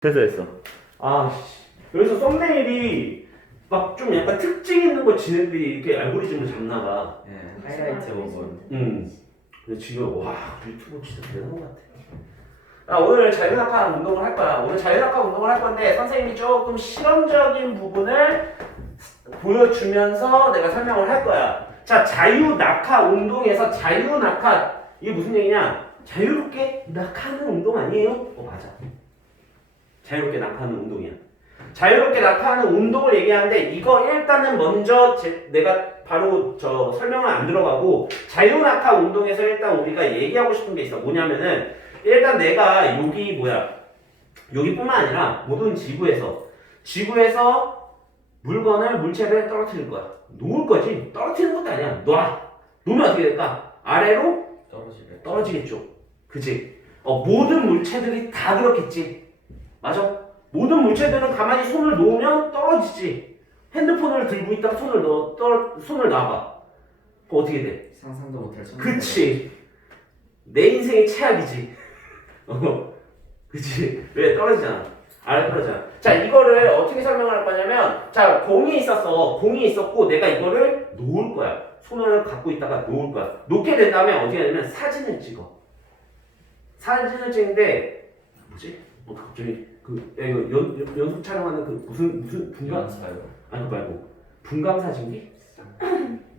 됐어 됐어 아 씨. 그래서 썸네일이 막 좀 약간 특징 있는 거 지네들이 이렇게 알고리즘을 잡나 봐 예, 하이라이트 부분. 음. 근데 지금 와 유튜브 진짜 대단한 것 같아. 아, 오늘 자유낙하 운동을 할 거야. 오늘 자유낙하 운동을 할 건데 선생님이 조금 실험적인 부분을 보여주면서 내가 설명을 할 거야. 자, 자유낙하 운동에서 자유낙하 이게 무슨 얘기냐? 자유롭게 낙하하는 운동 아니에요? 어 맞아. 자유롭게 낙하하는 운동이야. 자유롭게 낙하하는 운동을 얘기하는데 이거 일단은 먼저 제- 내가 바로 저 설명을 안 들어가고 자유 낙하 운동에서 일단 우리가 얘기하고 싶은 게 있어. 뭐냐면은 일단 내가 여기 뭐야 여기뿐만 아니라 모든 지구에서 지구에서 물건을 물체를 떨어뜨릴 거야. 놓을 거지. 떨어뜨리는 것도 아니야. 놔. 놓으면 어떻게 될까? 아래로. 떨어지겠죠. 그지? 어, 모든 물체들이 다 그렇겠지. 맞아? 모든 물체들은 가만히 손을 놓으면 떨어지지. 핸드폰을 들고 있다가 손을 넣어, 떨어, 손을 놔봐. 그럼 어떻게 돼? 상상도 못할 천. 그치. 내 인생의 최악이지. 어, 그치. 왜 떨어지잖아. 아래 떨어지잖아. 자, 이거를 어떻게 설명을 할 거냐면, 자, 공이 있었어. 공이 있었고, 내가 이거를 놓을 거야. 손을 갖고 있다가 놓을 거야. 놓게 된 다음에 어떻게 하냐면, 사진을 찍어. 사진을 찍는데, 뭐지? 어, 갑자기, 그, 야, 이거 연, 연- 연속 촬영하는 그, 무슨, 무슨, 분감? 연사요. 아니, 그거 말고. 분감사진기?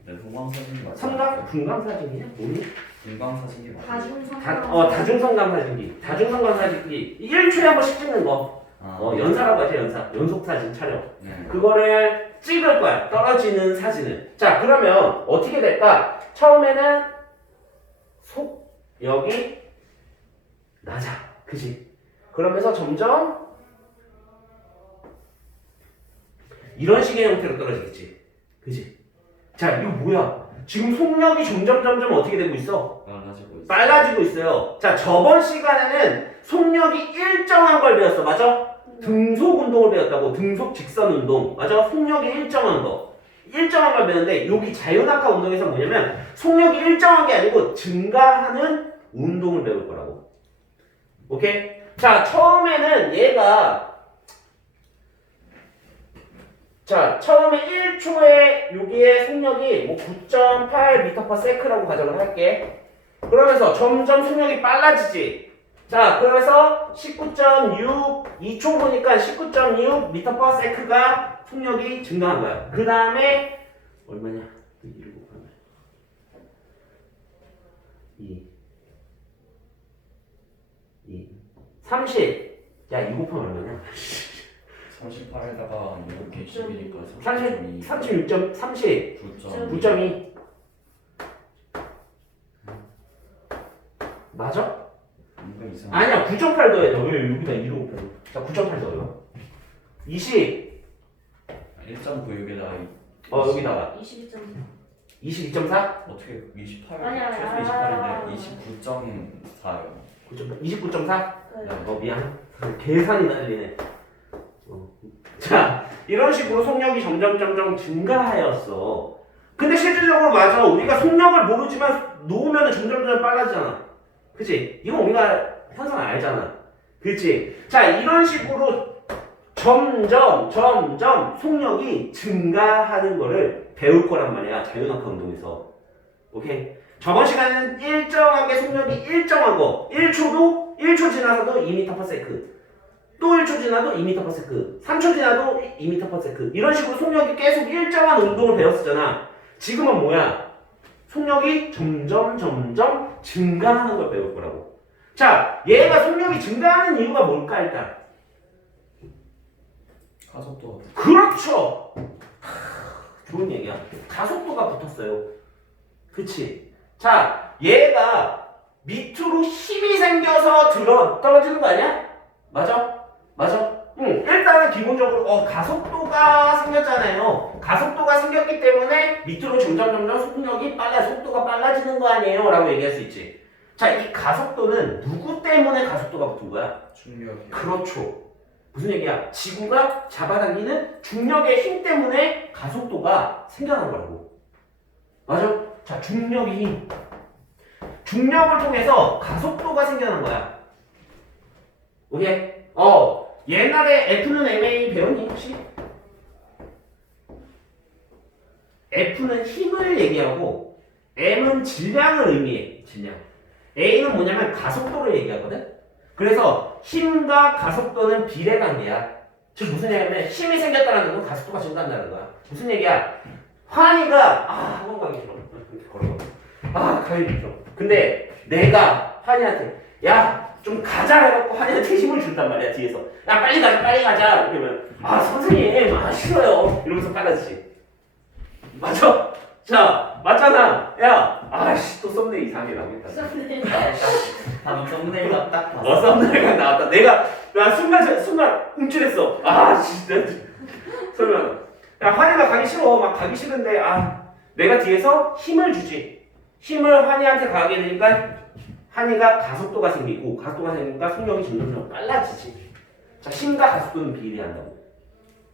네, 동방 사진기 맞죠? 성감? 분감사진기냐? 뭐니? 동방 사진기 맞죠? 다중성 다, 어, 다중성감 사진기. 다중성감 사진기. 1초에 한 번씩 찍는 거. 아, 어, 연사라고 하죠, 연사. 연속 사진 촬영. 네. 그거를 찍을 거야. 떨어지는 사진을. 자, 그러면 어떻게 될까? 처음에는 속, 여기, 낮아. 그지? 그러면서 점점 이런 식의 형태로 떨어지겠지. 그지? 자, 이거 뭐야? 지금 속력이 점점 점점 어떻게 되고 있어? 빨라지고 있어. 빨라지고 있어요. 자, 저번 시간에는 속력이 일정한 걸 배웠어. 맞아? 등속 운동을 배웠다고. 등속 직선 운동. 맞아? 속력이 일정한 거. 일정한 걸 배웠는데 여기 자유낙하 운동에서 뭐냐면 속력이 일정한 게 아니고 증가하는 운동을 배울 거라고. 오케이? 자, 처음에는 얘가 자, 처음에 1초에 여기에 속력이 뭐 9.8m/s라고 가정을 할게. 그러면서 점점 속력이 빨라지지. 자, 그래서 19.6, 2초 보니까 19.6m/s가 속력이 증가한 거야. 그 다음에 얼마냐? 2를 곱하면 2, 2, 30. 야, 2 곱하면 얼마냐? 38에다가 이렇게 10이니까 30, 36점, 30, 9점. 9.2. 맞아? 아니야 9.8 더해 왜 여기다 2로 곱해 자 9.8 더해요 20 1.96에다가 어 여기다가 22.4 22.4 어떻게 28? 아니야, 최소 아니야. 28인데 29.4요. 29.4 네. 어 미안. 계산이 날리네. 어. 자 이런 식으로 속력이 점점 점점 증가하였어. 근데 실질적으로 맞아. 우리가 속력을 모르지만 놓으면 점점 점점 빨라지잖아. 그치? 이건 우리가 현상 알잖아. 그치? 자 이런 식으로 점점 점점 속력이 증가하는 거를 배울 거란 말이야 자유낙하 운동에서. 오케이? 저번 시간에는 일정하게 속력이 일정한 거 1초도 1초 지나서도 2m/s 또 1초 지나도 2m/s 3초 지나도 2m/s 이런 식으로 속력이 계속 일정한 운동을 배웠었잖아. 지금은 뭐야? 속력이 점점 점점 증가하는 걸 배울 거라고. 자 얘가 속력이 증가하는 이유가 뭘까 일단? 가속도 그렇죠. 좋은 얘기야. 가속도가 붙었어요. 그치? 자 얘가 밑으로 힘이 생겨서 들어 떨어지는 거 아니야? 맞아? 맞아? 응 일단은 기본적으로 어 가속도가 생겼잖아요 가속도가 생겼기 때문에 밑으로 점점 점점 속력이 빨라 속도가 빨라지는 거 아니에요? 라고 얘기할 수 있지 자 이 가속도는 누구 때문에 가속도가 붙은 거야? 충격이. 그렇죠. 무슨 얘기야? 지구가 잡아당기는 중력의 힘 때문에 가속도가 생겨난 거라고. 맞아? 자, 중력의 힘. 중력을 통해서 가속도가 생겨난 거야. 오케이? 어, 옛날에 F는 MA 배웠니 혹시? F는 힘을 얘기하고 M은 질량을 의미해 질량. A는 뭐냐면 가속도를 얘기하거든? 그래서 힘과 가속도는 비례 관계야. 즉 무슨 얘기냐면 힘이 생겼다는 건 가속도가 증가한다는 거야. 무슨 얘기야? 환희가 아 학원 가기 싫어 걸어 아 가기 싫어 근데 내가 환희한테 야 좀 가자 해갖고 환희한테 힘을 준단 말이야 뒤에서. 야 빨리 가자 빨리 가자. 그러면 아 선생님 아 싫어요. 이러면서 빨라지지. 맞아? 자 맞잖아. 야 아씨 또 썸네일 이상하게 나오겠다 방금 썸네일만 딱 봤어. 어 썸네일가 나왔다. 내가 나 순간 순간 움찔했어. 아 진짜. 설마 야 환희가 가기 싫어. 막 가기 싫은데 아 내가 뒤에서 힘을 주지 힘을 환희한테 가게 되니까 환희가 가속도가 생기고 가속도가 생기니까 속력이 점점 빨라지지 자 힘과 가속도는 비례한다고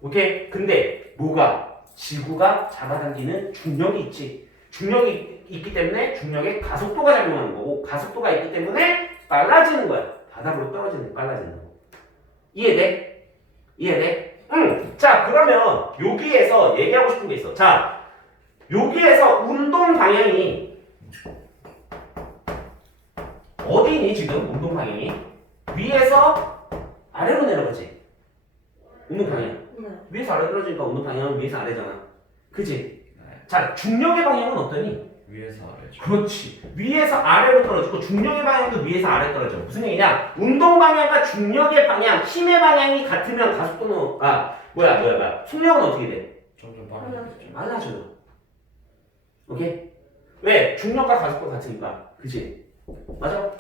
오케이 근데 뭐가 지구가 잡아당기는 중력이 있지 중력이 있기 때문에 중력에 가속도가 작용하는 거고 가속도가 있기 때문에 빨라지는 거야 바닥으로 떨어지는 게 빨라진다고 이해돼? 이해돼? 응. 자 그러면 여기에서 얘기하고 싶은 게 있어. 자 여기에서 운동 방향이 어디니 지금 운동 방향이 위에서 아래로 내려가지. 운동 방향 위에서 아래로 떨어지니까 운동 방향은 위에서 아래잖아. 그지? 네. 자 중력의 방향은 어떠니? 위에서 아래죠. 그렇지. 위에서 아래로 떨어지고 중력의 방향도 위에서 아래 떨어져. 무슨 얘기냐? 운동 방향과 중력의 방향, 힘의 방향이 같으면 가속도는 아 뭐야 뭐야 뭐야 속력은 어떻게 돼? 점점 빨라지죠. 빨라져요. 오케이? 왜? 중력과 가속도 같으니까. 그치? 맞아?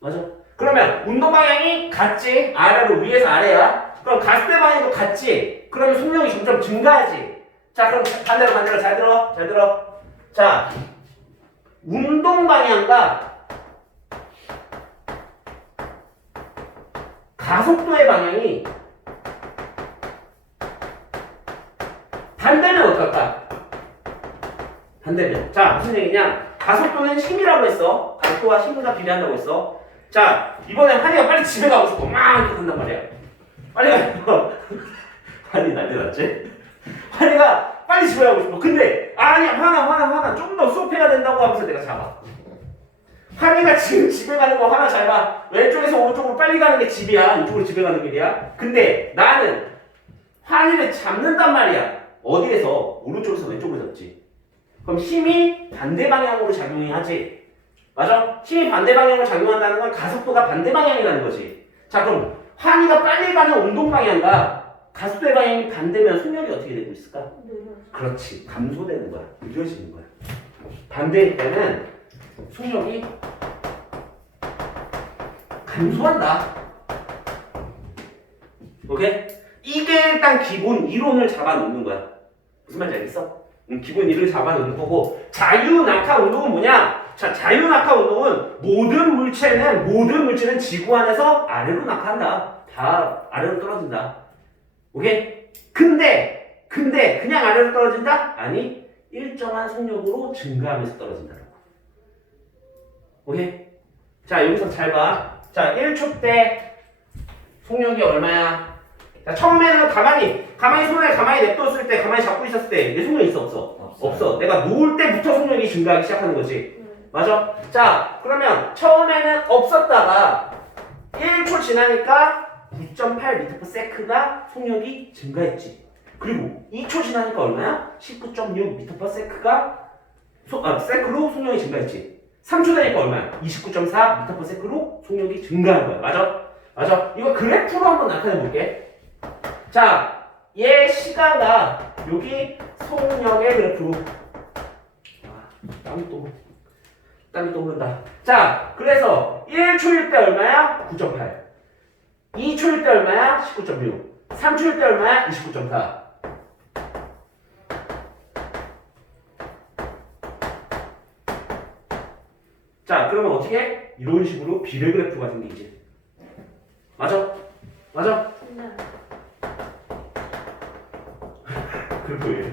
맞아? 그러면 운동 방향이 같지? 아래로 위에서 아래야? 그럼 가속도 방향도 같지? 그러면 속력이 점점 증가하지? 자 그럼 반대로 반대로 잘 들어 잘 들어 자 운동 방향과 가속도의 방향이 반대면 어떨까? 반대면. 자, 무슨 얘기냐? 가속도는 힘이라고 했어. 가속도와 힘과 비례한다고 했어. 자, 이번에 한이가 빨리 집에 가고 싶어. 막 이렇게 한단 말이야. 빨리 가. 한이 난리 났지? 한이가 빨리 집에 가고 싶어. 근데, 아니야, 화나, 화나, 화나. 좀 더 수업해야 된다고 하면서 내가 잡아. 한이가 지금 집에 가는 거 하나 잘 봐. 왼쪽에서 오른쪽으로 빨리 가는 게 집이야. 이쪽으로 집에 가는 길이야. 근데 나는 한이를 잡는단 말이야. 어디에서? 오른쪽에서 왼쪽으로 잡지. 그럼 힘이 반대 방향으로 작용이 하지. 맞아? 힘이 반대 방향으로 작용한다는 건 가속도가 반대 방향이라는 거지. 자, 그럼 환희가 빨리 가는 운동 방향과 가속도의 방향이 반대면 속력이 어떻게 되고 있을까? 그렇지. 감소되는 거야. 느려지는 거야. 반대일 때는 속력이 감소한다. 오케이? 이게 일단 기본 이론을 잡아놓는 거야. 무슨 말인지 알겠어? 음, 기본 이론을 잡아놓는 거고 자유낙하 운동은 뭐냐? 자, 자유낙하 운동은 모든 물체는 모든 물체는 지구 안에서 아래로 낙하한다. 다 아래로 떨어진다. 오케이? 근데 근데 그냥 아래로 떨어진다? 아니 일정한 속력으로 증가하면서 떨어진다고. 오케이? 자 여기서 잘 봐. 자 1초 때 속력이 얼마야? 자 처음에는 가만히 가만히 손에 가만히 냅뒀을 때 가만히 잡고 있었을 때 내 속력 있어 없어? 없어요. 없어. 내가 놓을 때부터 속력이 증가하기 시작하는 거지. 맞아? 자 그러면 처음에는 없었다가 1초 지나니까 9.8m/s가 속력이 증가했지. 그리고 2초 지나니까 얼마야? 19.6m/s가 소, 아, 세크로 속력이 증가했지. 3초 되니까 얼마야? 29.4m/s로 속력이 증가한 거야. 맞아? 맞아? 이거 그래프로 한번 나타내 볼게. 자, 얘 시간과 여기 속력의 그래프로. 아, 땀이 또, 땀이 또 흐른다. 자, 그래서 1초일 때 얼마야? 9.8. 2초일 때 얼마야? 19.6. 3초일 때 얼마야? 29.4. 자, 그러면 어떻게 해? 이런 식으로 비례 그래프가 생기지. 맞아? 맞아? 그거예요.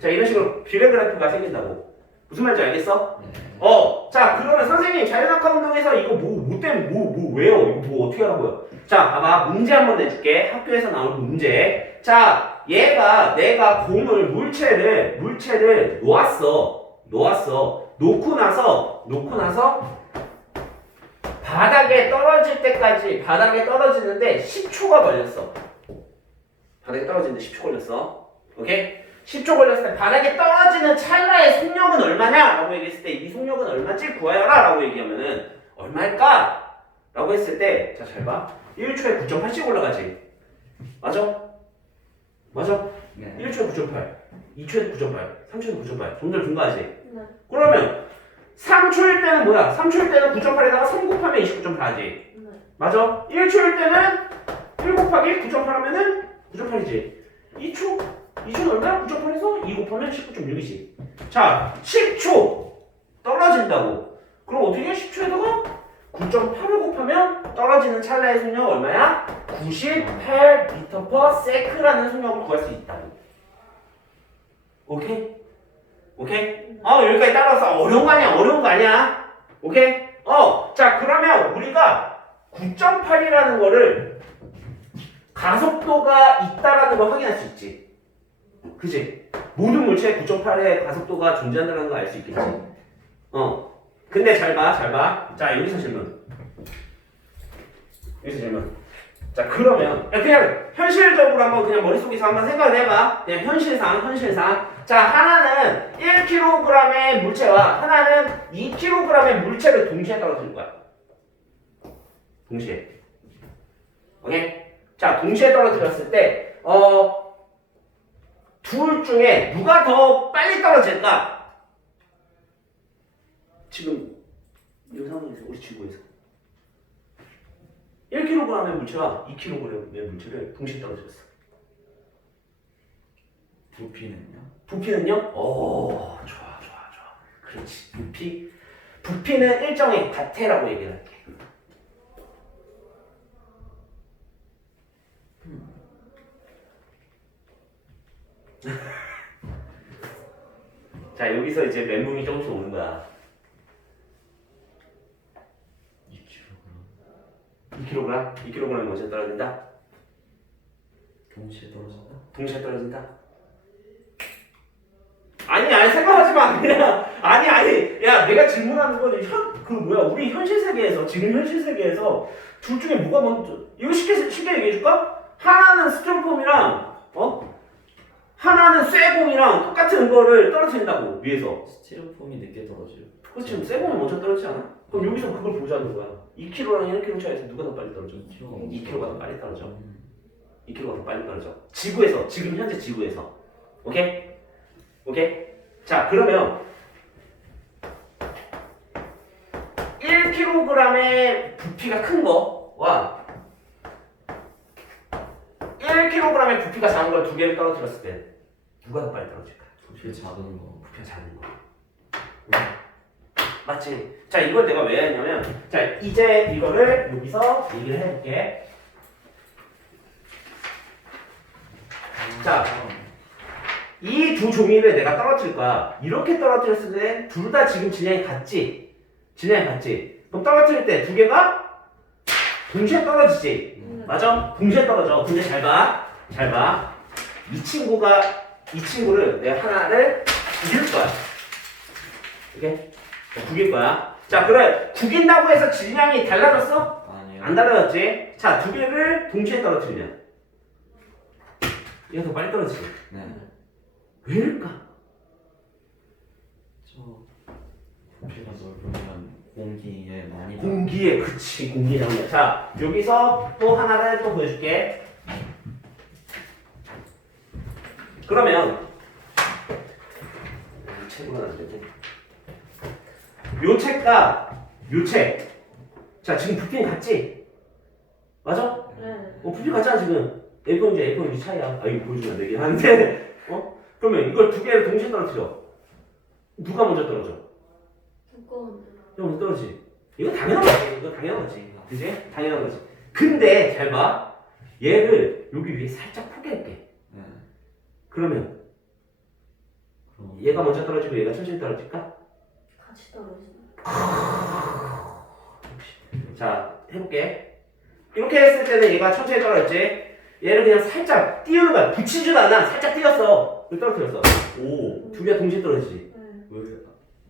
자, 이런 식으로 비례 그래프가 생긴다고. 무슨 말인지 알겠어? 네. 어, 자, 그러면 선생님 자연학과 운동에서 이거 뭐, 뭐 때문에, 뭐, 뭐, 왜요? 이거 뭐 어떻게 하라고요? 자, 봐봐. 문제 한번 내줄게. 학교에서 나온 문제. 자, 얘가 내가 공을 물체를 물체를 놓았어. 놓았어. 놓고 나서 놓고 나서 바닥에 떨어질 때까지 바닥에 떨어지는데 10초가 걸렸어. 바닥에 떨어지는데 10초 걸렸어. 오케이? 10초 걸렸을 때 바닥에 떨어지는 찰나의 속력은 얼마냐? 라고 얘기했을 때 이 속력은 얼마지? 구하여라 라고 얘기하면은 얼마일까? 라고 했을 때 자 잘 봐. 1초에 9.8씩 올라가지. 맞아? 맞아? 네. 1초에 9.8, 2초에 9.8, 3초에 9.8 점점 증가하지. 네. 그러면 3초일 때는 뭐야? 3초일 때는 9.8에다가 3 곱하면 29.8하지. 네. 맞아? 1초일 때는 1 곱하기 9.8 하면은 9.8이지. 2초? 2초는 얼마야? 9.8에서 2 곱하면 19.6이지. 자, 10초 떨어진다고. 그럼 어떻게 해? 10초에다가 9.8을 곱하면 떨어지는 찰나의 속력 얼마야? 98m per sec라는 속력을 구할 수 있다. 오케이? 오케이? 어, 여기까지 따라서 어려운 거 아니야? 어려운 거 아니야? 오케이? 어, 자, 그러면 우리가 9.8이라는 거를 가속도가 있다라는 걸 확인할 수 있지. 그지? 모든 물체에 9.8의 가속도가 존재한다는 걸 알 수 있겠지. 어. 근데 잘 봐, 잘 봐. 자, 여기서 질문. 여기서 질문. 자, 그러면 그냥 현실적으로 한번 그냥 머릿속에서 한번 생각을 해봐. 그냥 현실상, 현실상. 자, 하나는 1kg의 물체와 하나는 2kg의 물체를 동시에 떨어뜨릴 거야. 동시에. 오케이? 자, 동시에 떨어뜨렸을 때, 어, 둘 중에 누가 더 빨리 떨어질까? 지금, 이 상황에서, 우리 지구에서. 1kg의 물체와 2kg의 물체를 동시에 떨어뜨렸어. 부피는요? 부피는요? 오, 좋아, 좋아, 좋아. 그렇지. 부피. 부피는 일정의 같애라고 얘기를 할게. 자, 여기서 이제 멘붕이 조금씩 오는 거야. 2kg 2kg? 2kg이 먼저 떨어진다? 동시에 떨어진다? 동시에 떨어진다? 아니 아니 생각하지 마 그냥 아니 아니 야 내가 질문하는 거는 현그 뭐야 우리 현실 세계에서 지금 현실 세계에서 둘 중에 뭐가 먼저 이거 쉽게 쉽게 얘기해 줄까? 하나는 스티로폼이랑 어 하나는 쇠공이랑 똑같은 거를 떨어뜨린다고 위에서 스티로폼이 늦게 떨어져요. 그렇지 쇠공이 먼저 떨어지지 않아? 그럼 여기서 그걸 보자는 거야 2kg랑 1kg 차이에서 누가 더 빨리 떨어져? 2kg가 2kg가 더 빨리 떨어져 음. 2kg가 더 빨리 떨어져. 지구에서 지금 현재 지구에서. 오케이? 오케이? 자 그러면 1kg의 부피가 큰 거와 1kg의 부피가 작은 걸 두 개를 떨어뜨렸을 때 누가 더 빨리 떨어질까? 부피 작은 거. 부피가 작은 거. 맞지? 자 이걸 내가 왜 했냐면 자 이제 이거를 여기서 얘기를 해볼게. 자. 이 두 종이를 내가 떨어뜨릴 거야. 이렇게 떨어뜨렸을 때 둘 다 지금 진양이 같지? 진양이 같지? 그럼 떨어뜨릴 때 두 개가 동시에 떨어지지? 네. 맞아? 동시에 떨어져. 근데 잘 봐. 잘 봐. 이 친구가, 이 친구를 내가 하나를 구길 거야. 이게 구길 거야. 자, 그래. 구긴다고 해서 질량이 달라졌어? 아니요. 안 달라졌지? 자, 두 개를 동시에 떨어뜨리면. 얘가 더 빨리 떨어지지. 네. 왜일까? 저 부피가 넓으면 공기에 많이 공기에 그치 공기에 담겨 자 여기서 또 하나를 또 보여줄게 그러면 이 책은 안 되지 요 책과 요 책 자 지금 부피는 같지? 맞아? 네. 어 부피 같잖아 지금 A4인지 A4인지 차이야 아 이거 보여주면 안 되긴 하는데 어? 그러면 이걸 두 개를 동시에 떨어뜨려 누가 먼저 떨어져? 두꺼운데. 형 떨어지. 이거 당연한 거지. 이거 당연한 거지. 그지? 당연한 거지. 근데 잘 봐. 얘를 여기 위에 살짝 포개할게. 네. 그러면 그럼 얘가 먼저 떨어지고 얘가 천천히 떨어질까? 같이 떨어지네. 자, 해볼게. 이렇게 했을 때는 얘가 천천히 떨어졌지. 얘를 그냥 살짝 띄우는 거야. 붙이지도 않아. 살짝 띄웠어. 왜 떨어뜨렸어? 오, 두 개가 동시에 떨어지지. 네. 왜?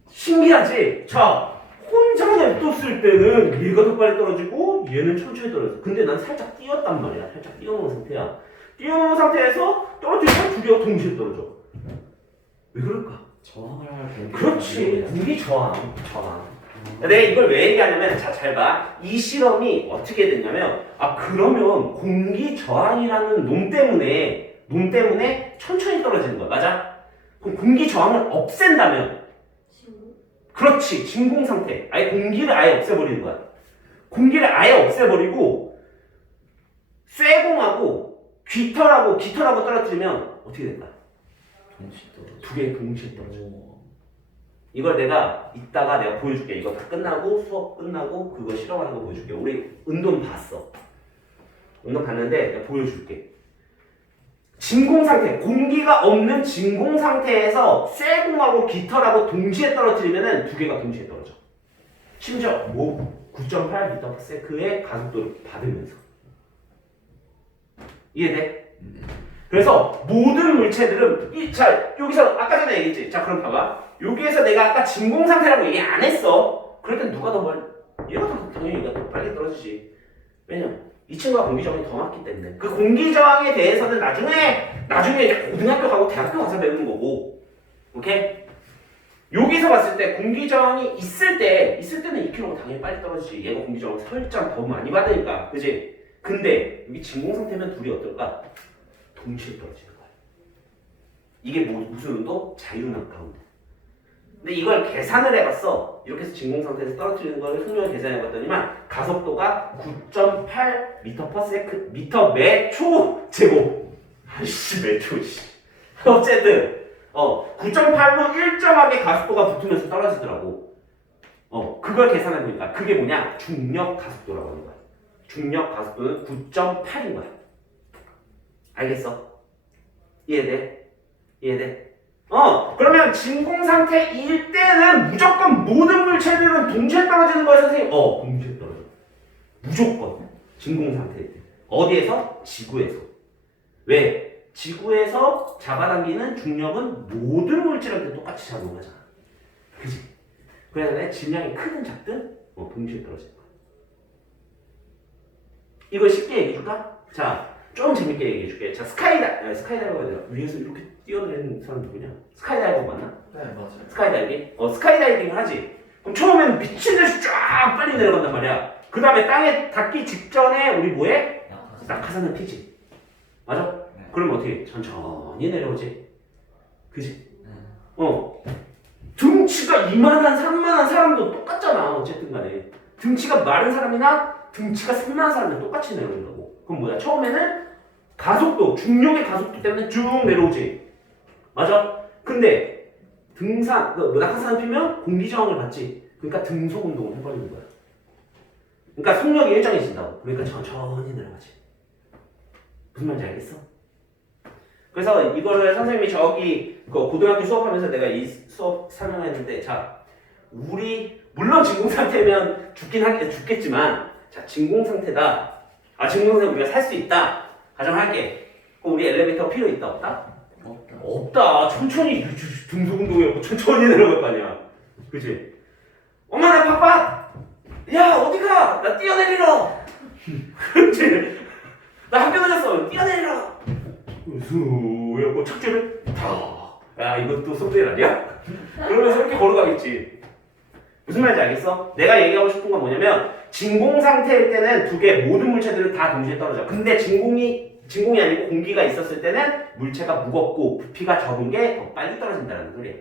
신기하지? 자, 혼자 냅뒀을 때는 얘가 더 빨리 떨어지고 얘는 천천히 떨어져. 근데 난 살짝 띄웠단 말이야. 살짝 띄워놓은 상태야. 띄워놓은 상태에서 떨어지면 두 개가 동시에 떨어져. 왜 그럴까? 저항을 할. 그렇지. 공기 저항. 저항. 내가 이걸 왜 얘기하냐면 자 잘 봐. 이 실험이 어떻게 됐냐면 아 그러면 공기 저항이라는 놈 때문에 놈 때문에 천천히 떨어지는 거야. 맞아? 그럼 공기 저항을 없앤다면 그렇지 진공 상태. 아예 공기를 아예 없애버리는 거야. 공기를 아예 없애버리고 쇠공하고 깃털하고 깃털하고 떨어뜨리면 어떻게 될까? 동시 떨어져. 두개 동시에 떨어져. 오. 이걸 내가 이따가 내가 보여줄게. 이거 다 끝나고 수업 끝나고 그거 실험하는 거 보여줄게. 우리 운동 봤어. 운동 봤는데 내가 보여줄게. 진공 상태, 공기가 없는 진공 상태에서 쇠공하고 깃털하고 동시에 떨어뜨리면은 두 개가 동시에 떨어져. 심지어 뭐 9.8m/s의 가속도를 받으면서. 이해돼? 그래서 모든 물체들은 이 자 여기서 아까 전에 얘기했지. 자 그럼 봐봐. 여기에서 내가 아까 진공 상태라고 얘기 안 했어. 그럴 땐 누가 더 멀? 얘가 더 당연히 얘가 더 빨리 떨어지지. 왜냐면 이 친구가 공기 저항이 더 많기 때문에 그 공기 저항에 대해서는 나중에 나중에 이제 고등학교 가고 대학교 가서 배우는 거고. 오케이? 여기서 봤을 때 공기 저항이 있을 때 있을 때는 2kg가 당연히 빨리 떨어지지. 얘가 공기 저항 설정 더 많이 받으니까. 그지? 근데 여기 진공 상태면 둘이 어떨까? 동시에 떨어지는 거야. 이게 뭐, 무슨 운동? 자유낙하 운동. 근데 이걸 계산을 해봤어. 이렇게 해서 진공 상태에서 떨어뜨리는 거를 속력을 계산해봤더니만 가속도가 9.8 m per second, 미터 매초 제곱. 아이씨 매초 씨. 어쨌든 어 9.8로 일정하게 가속도가 붙으면서 떨어지더라고. 어 그걸 계산해보니까 그게 뭐냐? 중력 가속도라고 하는 거야. 중력 가속도는 9.8인 거야. 알겠어? 이해돼? 이해돼? 어, 그러면 진공 상태 일 때는 무조건 모든 물체들은 동시에 떨어지는 거야, 선생님? 어, 동시에 떨어져. 무조건. 진공 상태일 때. 어디에서? 지구에서. 왜? 지구에서 잡아당기는 중력은 모든 물질한테 똑같이 작용하잖아. 그지? 그래서 내 질량이 크든 작든 어, 동시에 거야. 이걸 쉽게 얘기해 줄까? 자, 좀 재밌게 얘기해 줄게. 자, 스카이다, 아니, 스카이다이버가 아니라 위에서 이렇게 뛰어내리는 사람 누구냐? 스카이다이버 맞나? 네 맞아요. 스카이다이빙? 어, 스카이다이빙을 하지. 그럼 처음에는 미친 듯이 쫙 빨리 내려간단 말이야. 그 다음에 땅에 닿기 직전에 우리 뭐해? 낙하산. 낙하산을 피지. 맞아? 네. 그러면 어떻게? 천천히 내려오지. 그지? 네. 어. 등치가 이만한 산만한 사람도 똑같잖아. 어쨌든 간에. 등치가 마른 사람이나 등치가 산만한 사람은 똑같이 내려온다고. 그럼 뭐야? 처음에는 가속도, 중력의 가속도 때문에 쭉 내려오지. 맞아? 근데 등산, 그 낙하산 피면 공기 저항을 받지. 그러니까 등속 운동을 해버리는 거야. 그러니까 속력이 일정해진다고. 그러니까 천천히 내려가지. 무슨 말인지 알겠어? 그래서 이거를 선생님이 저기 그 고등학교 수업하면서 내가 이 수업 설명했는데 자 우리 물론 진공 상태면 죽긴 하겠 죽겠지만 자 진공 상태다. 아 진공 상태 우리가 살 수 있다. 가정할게. 그럼 우리 엘리베이터 필요 있다 없다? 없다. 없다. 천천히 등속 운동이라고 천천히 내려갈 거 아니야. 그치? 엄마 나 바빠! 야 어디 가? 나 뛰어내리러! 그치? 나 학교 늦었어. 뛰어내리러! 수 해갖고 척지를 다 야 이것도 속도일 아니야? 그러면서 이렇게 걸어가겠지. 무슨 말인지 알겠어? 내가 얘기하고 싶은 건 뭐냐면 진공 상태일 때는 두 개 모든 물체들은 다 동시에 떨어져 근데 진공이 진공이 아니고 공기가 있었을 때는 물체가 무겁고 부피가 적은 게 더 빨리 떨어진다는 소리야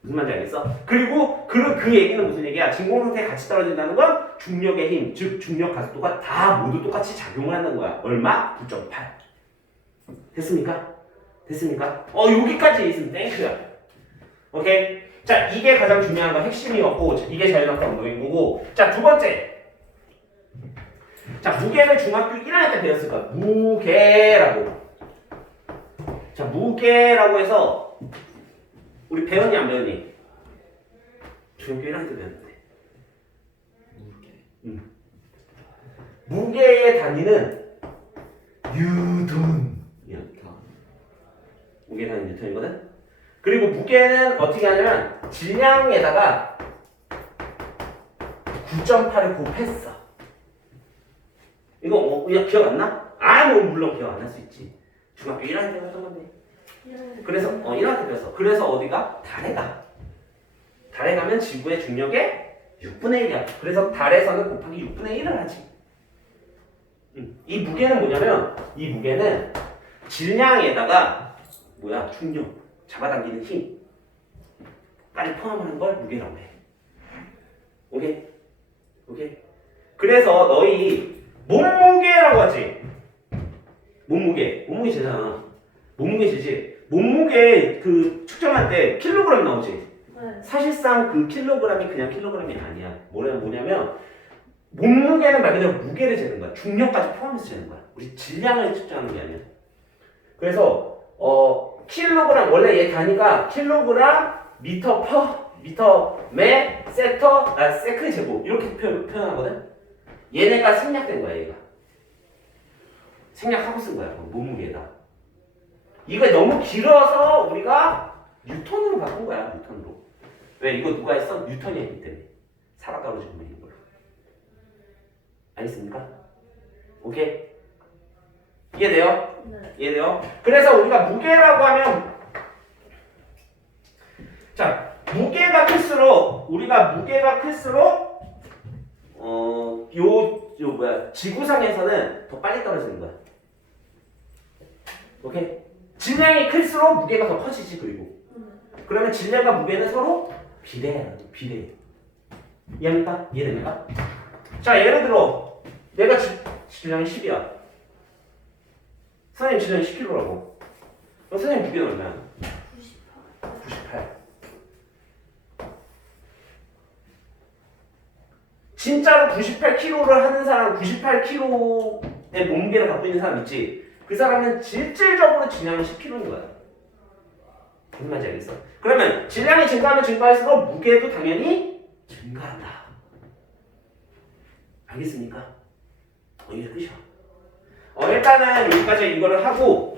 무슨 말인지 알겠어? 그리고 그, 그 얘기는 무슨 얘기야? 진공 상태에 같이 떨어진다는 건 중력의 힘, 즉 중력 가속도가 다 모두 똑같이 작용을 하는 거야 얼마? 9.8 됐습니까? 됐습니까? 어 여기까지 있으면 땡큐야. 오케이. 자 이게 가장 중요한 건 핵심이었고 이게 자유낙하 운동인 거고 자 두 번째. 자 무게를 중학교 1학년 때 배웠을 거야. 무게라고. 자 무게라고 해서 우리 배웠니 안 배웠니? 중학교 1학년 때 배웠는데. 무게. 무게의 단위는 뉴턴. 다 무게 단위 뉴턴이거든. 그리고 무게는 어떻게 하냐면 질량에다가 9.8을 곱했어. 이거 어, 야, 기억 안 나? 아, 뭐 물론 기억 안 날 수 있지. 중학교 1학년 때 했던 건데. 그래서 어 1학년 때 배웠어. 그래서 어디가 달에 가. 달에 가면 지구의 중력의 6분의 1이야. 그래서 달에서는 곱하기 6분의 1을 하지. 음, 이 무게는 뭐냐면 이 무게는 질량에다가 뭐야 중력 잡아당기는 힘까지 포함하는 걸 무게라고 해. 오케이? 오케이? 그래서 너희 몸무게라고 하지. 몸무게. 몸무게 재잖아. 몸무게 재지. 몸무게 그 측정할 때 킬로그램 나오지. 네. 사실상 그 킬로그램이 그냥 킬로그램이 아니야. 뭐냐 뭐냐면 몸무게는 말 그대로 무게를 재는 거야. 중력까지 포함해서 재는 거야. 우리 질량을 측정하는 게 아니야. 그래서 어 킬로그램 원래 얘 단위가 킬로그램 미터 퍼 미터 매 세터 아 세크 제곱 이렇게 표, 표현하거든. 얘네가 생략된 거야 얘가. 생략하고 쓴 거야 그 몸무게에다. 이거 너무 길어서 우리가 뉴턴으로 바꾼 거야 뉴턴으로. 왜 이거 누가 했어? 뉴턴이 했기 때문에 지금 그리는 걸로. 알겠습니까? 오케이. 이해돼요? 네. 이해돼요? 그래서 우리가 무게라고 하면 자 무게가 클수록 우리가 무게가 클수록 어 요 요 뭐야 지구상에서는 더 빨리 떨어지는 거야. 오케이? 질량이 클수록 무게가 더 커지지 그리고 네. 그러면 질량과 무게는 서로 비례해요. 비례. 이해합니까? 이해됩니까? 자 예를 들어 내가 지, 질량이 10이야. 선생님 질량이 10kg라고. 그럼 선생님 무게는 얼마야? 98. 98. 진짜로 98kg를 하는 사람, 98kg의 몸무게를 갖고 있는 사람 있지? 그 사람은 실질적으로 질량이 10kg인 거야. 무슨 말인지 알겠어? 그러면 질량이 증가하면 증가할수록 무게도 당연히 증가한다. 알겠습니까? 어, 이게 끝이야. 어, 일단은 여기까지 이거를 하고